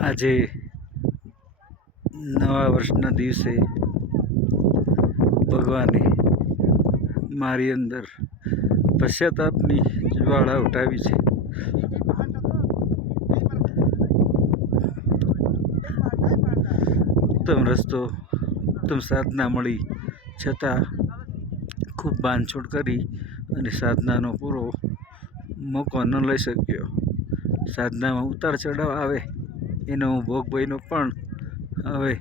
આજે નવા વર્ષના દિવસે ભગવાને મારી અંદર પશ્ચાતાપની જ્વાળા ઉઠાવી છે. ઉત્તમ રસ્તો, ઉત્તમ સાધના મળી. છતાં ખૂબ બાંધછોડ કરી અને સાધનાનો પૂરો મોકો ન લઈ શક્યો. સાધનામાં ઉતાર ચઢાવ આવે. એનો હું ભોગ બન્યો, પણ હવે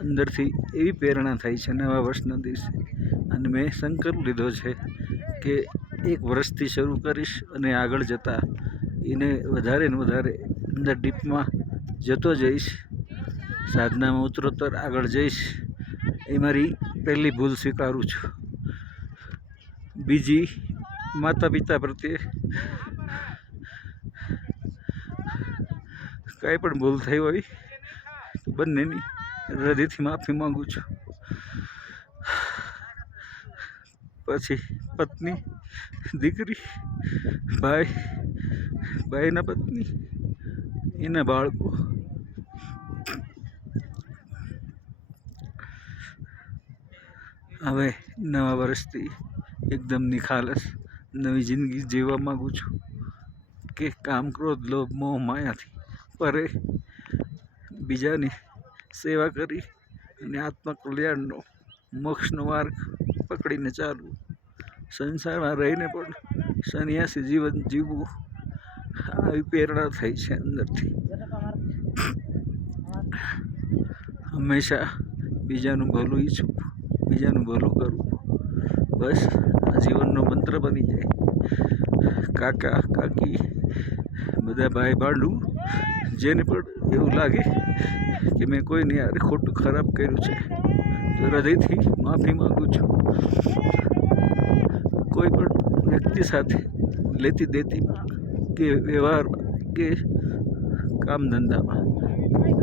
અંદરથી એવી પ્રેરણા થાય છે નવા વર્ષના દિવસે. અને મેં સંકલ્પ લીધો છે કે એક વર્ષથી શરૂ કરીશ અને આગળ જતાં એને વધારે ને વધારે અંદર ડીપમાં જતો જઈશ, સાધનામાં ઉત્તરોત્તર આગળ જઈશ. એ મારી પહેલી ભૂલ સ્વીકારું છું. બીજી માતા પિતા પ્રત્યે કાંઈ પણ ભૂલ થઈ હોય, તો બંનેની હૃદયથી માફી માગું છું. પછી પત્ની, દીકરી, ભાઈ, ભાઈના પત્ની, એના બાળકો. હવે નવા વર્ષથી એકદમ નિખાલસ નવી જિંદગી જીવવા માગું છું કે કામ ક્રોધ, લોભ, મોહ, માયાથી. પરે બીજાની સેવા કરી અને આત્મકલ્યાણનો મોક્ષનો માર્ગ પકડીને ચાલવું. સંસારમાં રહીને પણ સંન્યાસી જીવન જીવવું આવી પ્રેરણા થઈ છે અંદરથી. હંમેશા બીજાનું ભલું ઈચ્છું, બીજાનું ભલું કરવું બસ, આ જીવનનો મંત્ર બની જાય. કાકા, કાકી, બધા ભાઈ ભાંડું જેને પણ એવું લાગે કે મેં કોઈને હારે ખોટું ખરાબ કર્યું છે. તો હૃદયથી માફી માગું છું. કોઈ પણ વ્યક્તિ સાથે લેતી દેતીમાં કે વ્યવહારમાં કે કામ ધંધામાં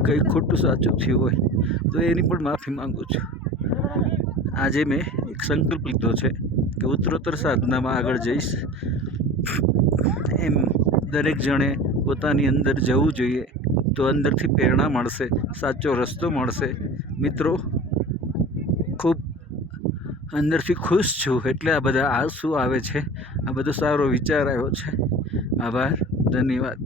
કંઈ ખોટું સાચું થયું હોય, તો એની પણ માફી માગું છું. આજે મેં એક સંકલ્પ લીધો છે કે ઉત્તરોત્તર સાધનામાં આગળ જઈશ. એમ દરેક જણે પોતાની અંદર જવું જોઈએ તો અંદરથી પ્રેરણા મળશે, સાચો રસ્તો મળશે. મિત્રો, ખૂબ અંદરથી ખુશ છું એટલે આ બધા આ શું આવે છે? આ બધો સારો વિચાર આવ્યો છે. આભાર, ધન્યવાદ.